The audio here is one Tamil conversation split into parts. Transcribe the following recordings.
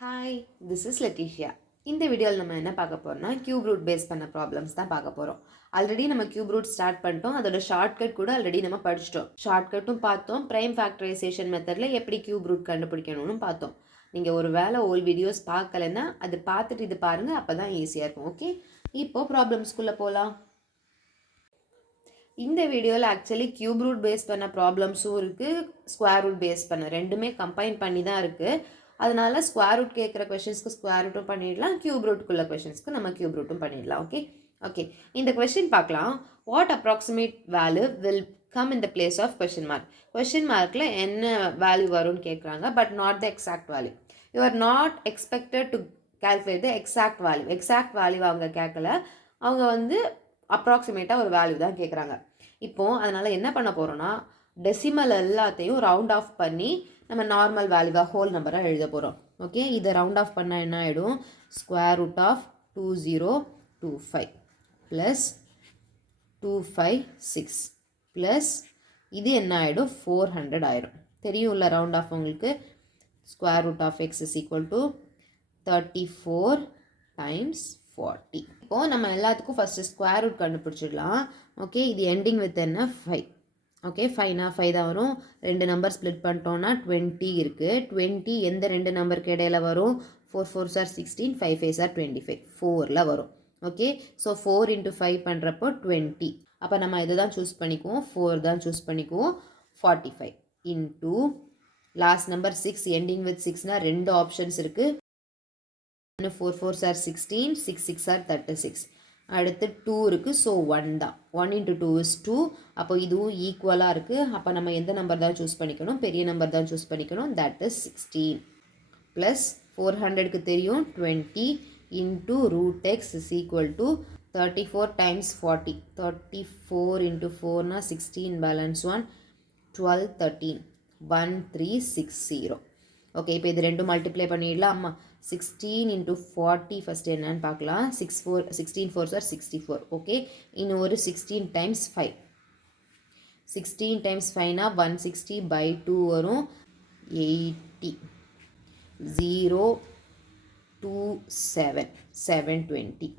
Hi, this is லெட்டிஷியா. இந்த வீடியோவில் நம்ம என்ன பார்க்க போகிறோம்னா கியூப் ரூட் பேஸ் பண்ண ப்ராப்ளம்ஸ் தான் பார்க்க போகிறோம். ஆல்ரெடி நம்ம கியூப் ரூட் ஸ்டார்ட் பண்ணிட்டோம். அதோட ஷார்ட்கட் கூட ஆல்ரெடி நம்ம படிச்சிட்டோம். ஷார்ட்கட்டும் பார்த்தோம். ப்ரைம் ஃபேக்டரைசேஷன் மெத்தடில் எப்படி கியூப் ரூட் கண்டுபிடிக்கணும்னு பார்த்தோம். நீங்கள் ஒரு வேளை ஓல்ட் வீடியோஸ் பார்க்கலன்னா அது பார்த்துட்டு இது பாருங்கள், அப்போ தான் ஈஸியாக இருக்கும். ஓகே, இப்போது ப்ராப்ளம்ஸ்குள்ளே போகலாம். இந்த வீடியோவில் ஆக்சுவலி கியூப் ரூட் பேஸ் பண்ண ப்ராப்ளம்ஸும் இருக்குது, ஸ்கொயர் ரூட் பேஸ் பண்ண ரெண்டுமே கம்பைன் பண்ணி தான் இருக்குது. அதனால ஸ்கொயர் ரூட் கேட்குற கொஷின்ஸ்க்கு ஸ்கொயர் ரூட்டும் பண்ணிடலாம், கியூப் ரூட்டுக்குள்ள கொஷின்ஸ்க்கு நம்ம கியூப் ரூட்டும் பண்ணிடலாம். ஓகே ஓகே இந்த கொஷின் பார்க்கலாம். What approximate value will come in the place of question mark. Question மார்க்கில் என்ன வேல்யூ வரும்னு கேட்குறாங்க, but not the exact value. You are not expected to calculate the exact value. Exact value அவங்க கேட்கல, அவங்க வந்து அப்ராக்சிமேட்டாக ஒரு வேல்யூ தான் கேட்குறாங்க. இப்போது அதனால் என்ன பண்ண போகிறோன்னா, டெசிமல் எல்லாத்தையும் ரவுண்ட் ஆஃப் பண்ணி நம்ம நார்மல் வேல்யூவாக ஹோல் நம்பராக எழுத போகிறோம். ஓகே, இதை ரவுண்ட் ஆஃப் பண்ணால் என்ன ஆகிடும், square root of 2025 plus 256 plus இது என்ன ஆகிடும் 400 ஆயிடும். தெரியும்ல ரவுண்ட் ஆஃப் உங்களுக்கு. Square root of x is equal to 34 times 40. இப்போது நம்ம எல்லாத்துக்கும் ஃபஸ்ட்டு ஸ்கொயர் ரூட் கண்டுபிடிச்சிடலாம். ஓகே, இது எண்டிங் வித் என்ன 5. ஓகே, 5 தான் வரும். ரெண்டு நம்பர் ஸ்ப்ளிட் பண்ணிட்டோன்னா 20 இருக்குது. 20 எந்த ரெண்டு நம்பருக்கு இடையில வரும், 4 4s are 16, 5 5s are 25, 4ல் வரும். ஓகே, ஸோ 4 into 5 பண்ணுறப்போ 20. அப்போ நம்ம இதை தான் சூஸ் பண்ணிக்குவோம், 4 தான் சூஸ் பண்ணிக்குவோம். 45 into last number 6 ending with 6னா ரெண்டு ஆப்ஷன்ஸ் இருக்குது. 4 4s are 16, 6 6 are 36. அடுத்து 2 இருக்குது, ஸோ 1 தான். 1 into 2 is 2. அப்போ இதுவும் ஈக்குவலாக இருக்குது. அப்போ நம்ம எந்த நம்பர் தான் சூஸ் பண்ணிக்கணும், பெரிய நம்பர் தான் சூஸ் பண்ணிக்கணும். தட் இஸ் 16 ப்ளஸ் 400க்கு தெரியும் 20 into root x is equal to 34 times 40. 34 into 4னா 16 balance 1 12 13 1360. Okay, இப்போ இது ரெண்டும் மல்டிப்ளை பண்ணிடலாம். அம்மா 16 into 40 ஃபஸ்ட்டு என்னன்னு பார்க்கலாம். 16 4s are 64. ஓகே, இன்னும் ஒரு 16 times 5. 16 times 5னா 160 by 2 வரும். 80 0 2 7 720.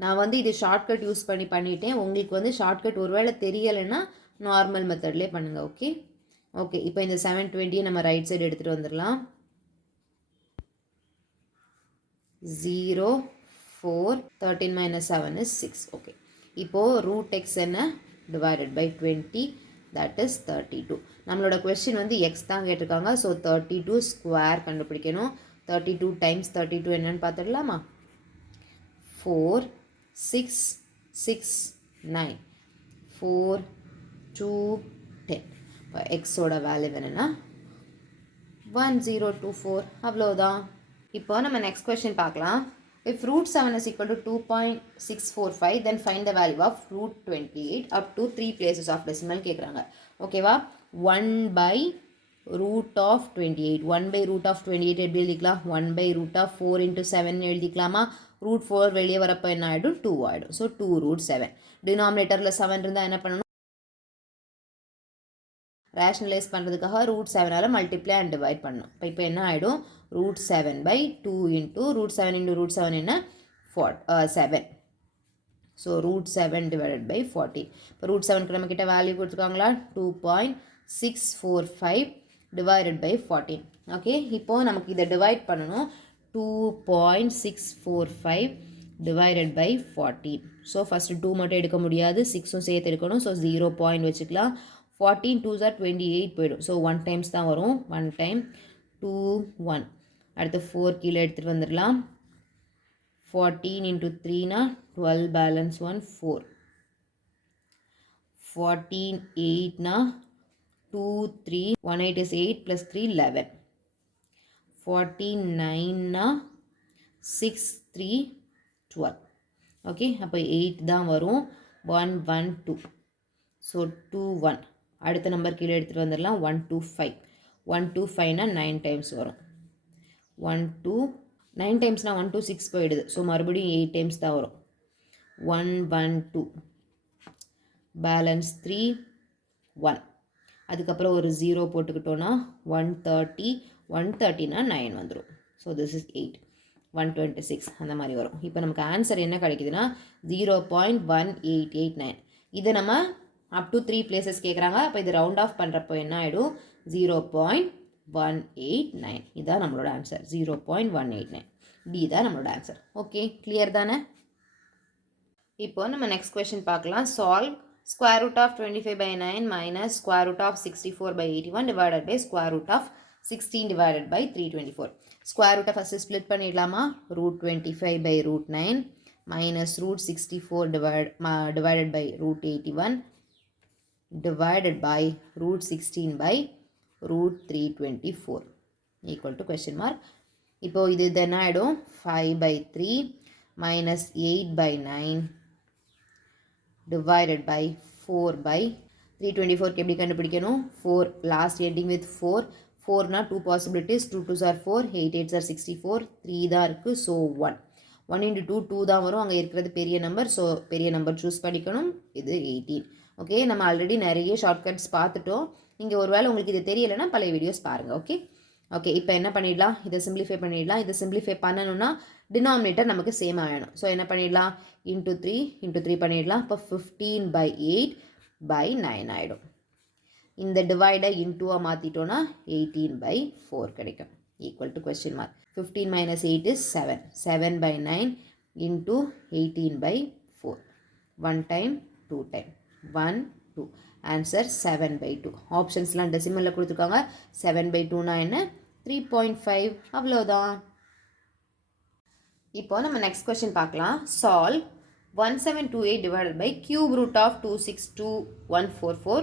நான் வந்து இது ஷார்ட்கட் யூஸ் பண்ணிட்டேன். உங்களுக்கு வந்து ஷார்ட்கட் ஒருவேளை தெரியலைன்னா நார்மல் மெத்தட்லேயே பண்ணுங்கள். ஓகே ஓகே இப்போ இந்த 720 நம்ம ரைட் சைடு எடுத்துகிட்டு வந்துடலாம். 0 4 13 minus 7 is 6. ஓகே, இப்போது ரூட் எக்ஸ் என்ன, டிவைடட் பை 20, தட் இஸ் 32. நம்மளோட கொஸ்டின் வந்து எக்ஸ் தான் கேட்டிருக்காங்க. ஸோ 32 ஸ்கொயர் கண்டுபிடிக்கணும். 32 டைம்ஸ் 32 என்னன்னு பார்த்துடலாமா. 4 6 6 9 4 2 10. இப்போ எக்ஸோட வேல்யூ என்னென்னா 1024. அவ்வளோதான். இப்போ நம்ம நெக்ஸ்ட் கொஸ்டின் பார்க்கலாம். If root 7 is equal to 2.645, then find the value of root 28 up to 3 places of decimal கேட்குறாங்க. ஓகேவா, 1 by root of 28. 1 by root of 28 எப்படி எழுதிக்கலாம், 1 by root of 4 into 7 எழுதிக்கலாமா. root 4 வெளியே வரப்போ என்ன ஆகிடும், 2 ஆகிடும். So 2 root 7. டினாமினேட்டரில் 7 இருந்தால் என்ன பண்ணணும், ரேஷ்னலைஸ் பண்ணுறதுக்காக ரூட் 7ஆல் மல்டிப்ளை அண்ட் டிவைட் பண்ணணும். இப்போ என்ன ஆகிடும், root 7 by 2 into root 7 into root 7 என்ன 7. So root 7 divided by 14. இப்போ ரூட் 7க்கு நம்மக்கிட்ட வேல்யூ கொடுத்துருக்காங்களா, 2.645 டிவைடட் பை 14. ஓகே, இப்போது நமக்கு இதை டிவைட் பண்ணணும். 2.645 டிவைடட் பை 14. ஸோ ஃபஸ்ட்டு 2 மட்டும் எடுக்க முடியாது, 6ம் சேர்த்து எடுக்கணும். ஸோ 0 பாயிண்ட் வச்சுக்கலாம். 14 2s are 28 போயிடும். ஸோ 1 டைம்ஸ் தான் வரும். 1 டைம் 2 1. அடுத்து 4 கீழே எடுத்துகிட்டு வந்துடலாம். 14 into 3னா 12 balance 1 4. 14 8னா 2 3 1 8 is 8 plus 3 11. 14 9னா 6 3 12. Okay, அப்போ 8 தான் வரும். 1 1 2. ஸோ 2 1. அடுத்த நம்பர் கீழே எடுத்துகிட்டு வந்துடலாம். 125. 125னா 9 டைம்ஸ் வரும். 12 9 டைம்ஸ்னால் 126 போயிடுது. ஸோ மறுபடியும் 8 டைம்ஸ் தான் வரும். 112 பேலன்ஸ் 3 1. அதுக்கப்புறம் ஒரு 0 போட்டுக்கிட்டோன்னா 130. 130னா 9 வந்துடும். ஸோ திஸ் இஸ் 8 126 அந்த மாதிரி வரும். இப்போ நமக்கு ஆன்சர் என்ன கிடைக்குதுன்னா 0.1889. இதை நம்ம அப் டு 3 பிளேசஸ் கேட்குறாங்க. அப்போ இது ரவுண்ட் ஆஃப் பண்ணுறப்போ என்ன ஆகிடும் 0.189. இதுதான் நம்மளோட ஆன்சர் 0.189. டி தான் நம்மளோட ஆன்சர். ஓகே, கிளியர் தானே? இப்போ நம்ம நெக்ஸ்ட் கொஸ்டின் பார்க்கலாம். Solve square root of 25/9 minus square root of 64/81 divided by square root of 16 divided by 324. Square root first split பண்ணிடலாமா? root 25 by root 9 minus root 64 divided by root 81 divided by root 16 by root 324 equal to question mark. இப்போ இது then ஆயிடும் 5/3 minus 8/9 divided by 4/324. எப்படி கண்டுபிடிக்கணும்? 4 last ending with 4. 4 2 possibilities, 2 2s are 4, 8 8s are 64, 3 தான் இருக்குது. ஸோ 1 1 into 2 2 தான் வரும். அங்கே இருக்கிறது பெரிய நம்பர். ஸோ பெரிய நம்பர் சூஸ் பண்ணிக்கணும். இது 18. ஓகே, நம்ம ஆல்ரெடி நிறைய ஷார்ட்கட்ஸ் பார்த்துட்டோம். நீங்கள் ஒருவேளை உங்களுக்கு இது தெரியலைன்னா பழைய வீடியோஸ் பாருங்கள். ஓகே ஓகே இப்போ என்ன பண்ணிடலாம்? இதை சிம்பிளிஃபை பண்ணிடலாம். இதை சிம்பிளிஃபை பண்ணணும்னா டினாமினேட்டர் நமக்கு சேம் ஆகணும். ஸோ என்ன பண்ணிடலாம்? இன்ட்டு 3 பண்ணிடலாம். இப்போ 15/8/9 ஆகிடும். இந்த டிவைடை இன்டூவாக மாற்றிட்டோன்னா 18/4 கிடைக்கும். Equal to question mark. 15 minus 8 is 7. 7/9 into 18/4. 1 time 2 time 1 2. Answer 7/2. ஆப்ஷன்ஸ்லாம் டெசிமலில் கொடுத்துருக்காங்க. 7/2னா என்ன? 3.5. அவ்வளோதான். இப்போ நம்ம நெக்ஸ்ட் கொஸ்டின் பார்க்கலாம். Solve 1728 divided by cube root of 262144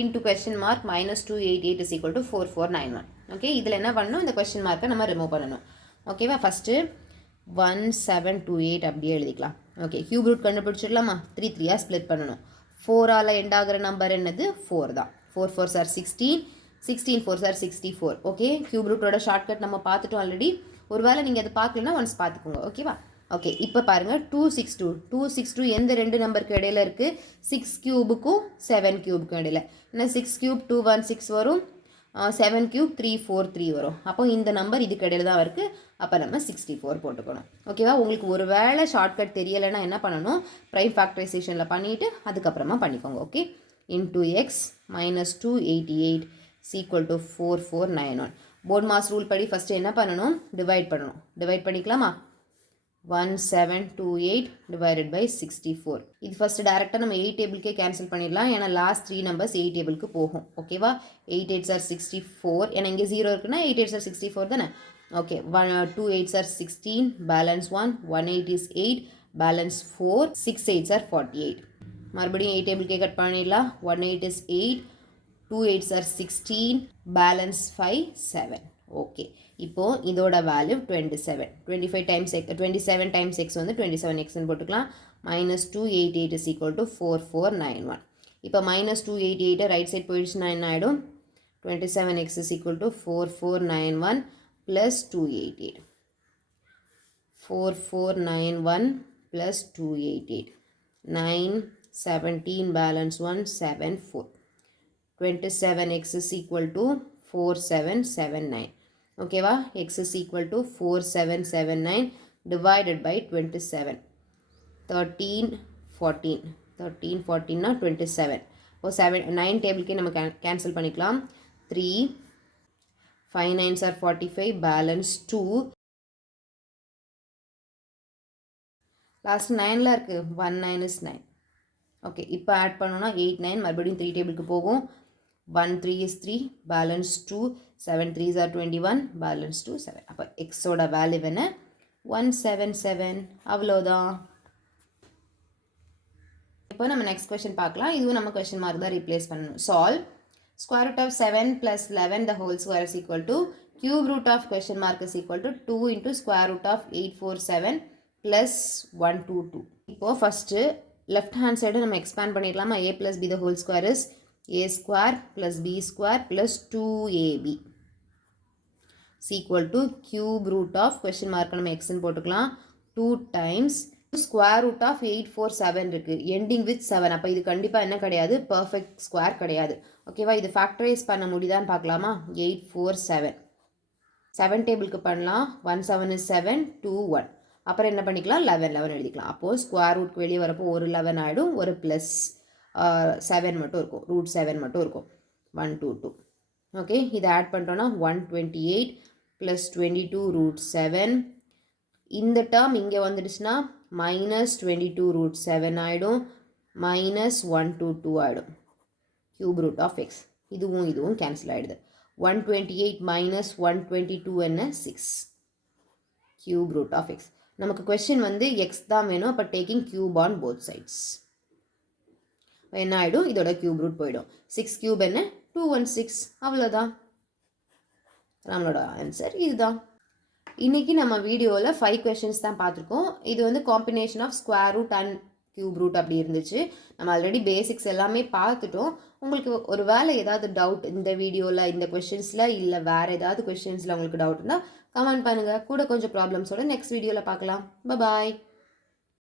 into question mark minus 288 is equal to 4491. Okay, இதில் என்ன பண்ணணும்? இந்த கொஸ்டின் மார்க்கை நம்ம ரிமூவ் பண்ணணும். ஓகேவா? ஃபஸ்ட்டு 1728 அப்படியே எழுதிக்கலாம். ஓகே, கியூப் ரூட் கண்டுபிடிச்சிடலாமா? 3 3 ஸ்ப்ளிட் பண்ணணும். 4ஆல் எண்ட் ஆகிற நம்பர் என்னது? 4 தான். 4 4s are 16, 16 4s are 64. Okay, cube ரூட்டோட ஷார்ட்கட் நம்ம பார்த்துட்டோம் ஆல்ரெடி. ஒருவேளை நீங்கள் அதை பார்க்கலன்னா ஒன்ஸ் பார்த்துக்கோங்க. ஓகேவா? ஓகே, இப்போ பாருங்கள் 262 எந்த ரெண்டு நம்பருக்கு இடையில இருக்குது? 6 கியூபுக்கும் 7 கியூபுக்கும் இடையில. ஏன்னா 6 கியூப் 216 வரும், 7 கியூப் 343 வரும். அப்போ இந்த நம்பர் இதுக்கு இடையில தான் இருக்குது. அப்போ நம்ம 64 போட்டுக்கணும். ஓகேவா? உங்களுக்கு ஒரு வேளை ஷார்ட்கட் தெரியலைன்னா என்ன பண்ணணும்? ப்ரைம் ஃபேக்டரைசேஷனில் பண்ணிவிட்டு அதுக்கப்புறமா பண்ணிக்கோங்க. Okay, into x minus 288 equal to 4491. BODMAS rule படி ஃபஸ்ட்டு என்ன பண்ணணும்? டிவைட் பண்ணணும். டிவைட் பண்ணிக்கலாமா? 1728 divided by 64. இது ஃபஸ்ட்டு டேரெக்டாக நம்ம 8 டேபிளுக்கே கேன்சல் பண்ணிடலாம். ஏன்னா லாஸ்ட் 3 நம்பர்ஸ் 8 டேபிளுக்கு போகும். ஓகேவா? 8 8s are 64. ஏன்னா இங்கே 0 இருக்குன்னா 8 8s are 64 தானே? Okay, 2 8s are 16, balance 1, 1 8 is 8, balance 4, 6 8s are 48. மறுபடியும் 8 டேபிளுக்கே கட் பண்ணிடலாம். 1 8 is 8, 2 8s are 16, balance 5 7. Okay, இப்போது இதோட வேல்யூ 27. 27 டைம்ஸ் எக்ஸ் வந்து 27xன்னு போட்டுக்கலாம். Minus 288 is equal to 4491. இப்போ மைனஸ் 288 ரைட் சைட் போயிடுச்சுன்னா என்ன ஆகிடும்? 27x is equal to 4491 plus 288. 4491 plus 288. 9 17 balance 1 7 4. 27x is equal to 4779. ஓகேவா? x is equal to 4779 divided by 27. 13 14 னா 27. இப்போ 9 டேபிளுக்கே நம்ம கேன்சல் பண்ணிக்கலாம். 3 5 9s are 45, பேலன்ஸ் 2. லாஸ்ட் 9ல் இருக்குது. 1 9 is 9. ஓகே, இப்போ ஆட் பண்ணோன்னா 8 9 மறுபடியும் 3 டேபிளுக்கு போகும். 1 3 is 3, balance 2, 7 3s are 21, balance 2 7. அப்போ எக்ஸோட வேல்யூ என்ன? 177. அவ்வளோதான். இப்போ நம்ம நெக்ஸ்ட் கொஸ்டின் பார்க்கலாம். இதுவும் நம்ம கொஸ்டின் மார்க் தான் ரீப்ளேஸ் பண்ணணும். Solve square root of 7 plus 11 the whole square is equal to cube root of question mark is equal to 2 into square root of 847 plus 122. இப்போ ஃபஸ்ட்டு லெஃப்ட் ஹேண்ட் சைடு நம்ம எக்ஸ்பேண்ட் பண்ணிடலாமா? a plus b the whole square is a square plus b square plus 2ab is equal to cube root of question mark நம்ம xன்னு போட்டுக்கலாம். 2 times square root of 847 இருக்குது, ending with 7. அப்போ இது கண்டிப்பாக என்ன கிடையாது? பர்ஃபெக்ட் ஸ்கொயர் கிடையாது. ஓகேவா? இது ஃபேக்டரைஸ் பண்ண முடியுதான்னு பார்க்கலாமா? 847 7 டேபிளுக்கு பண்ணலாம். 1 7 is 7, 2 1. அப்புறம் என்ன பண்ணிக்கலாம், 11 11 எழுதிக்கலாம். அப்போது ஸ்கொயர் ரூட்க்கு வெளியே வரப்போ ஒரு 11 ஆகிடும், ஒரு ப்ளஸ் 7 மட்டும் இருக்கும், ரூட் 7 மட்டும் இருக்கும். 1 2 2. ஓகே, இதை ஆட் பண்ணிட்டோன்னா 128 ப்ளஸ் 22 ரூட் 7. இந்த டேர்ம் இங்கே வந்துடுச்சுன்னா மைனஸ் 22 ரூட் 7 ஆகிடும், மைனஸ் 122 ஆகிடும். கியூப் ரூட் ஆஃப் எக்ஸ், இதுவும் கேன்சல் ஆகிடுது. 128 மைனஸ் 122 என்ன, 6. Cube root of x. நமக்கு கொஸ்டின் வந்து எக்ஸ் தான் வேணும், அப்போ taking cube on both sides. என்ன ஆகிடும், இதோட கியூப் ரூட் போயிடும். 6 கியூப் என்ன, 216. அவ்வளோதான், நம்மளோட ஆன்சர் இதுதான். இன்றைக்கி நம்ம வீடியோவில் 5 கொஷின்ஸ் தான் பார்த்துருக்கோம். இது வந்து combination of square root and cube root அப்படி இருந்துச்சு. நம்ம ஆல்ரெடி பேசிக்ஸ் எல்லாமே பார்த்துட்டோம். உங்களுக்கு ஒரு வேளை ஏதாவது டவுட் இந்த வீடியோவில் இந்த கொஷின்ஸில் இல்லை வேறு ஏதாவது கொஷின்ஸில் உங்களுக்கு டவுட் இருந்தால் கமெண்ட் பண்ணுங்கள். கூட கொஞ்சம் ப்ராப்ளம்ஸோட நெக்ஸ்ட் வீடியோவில் பார்க்கலாம். பாய்.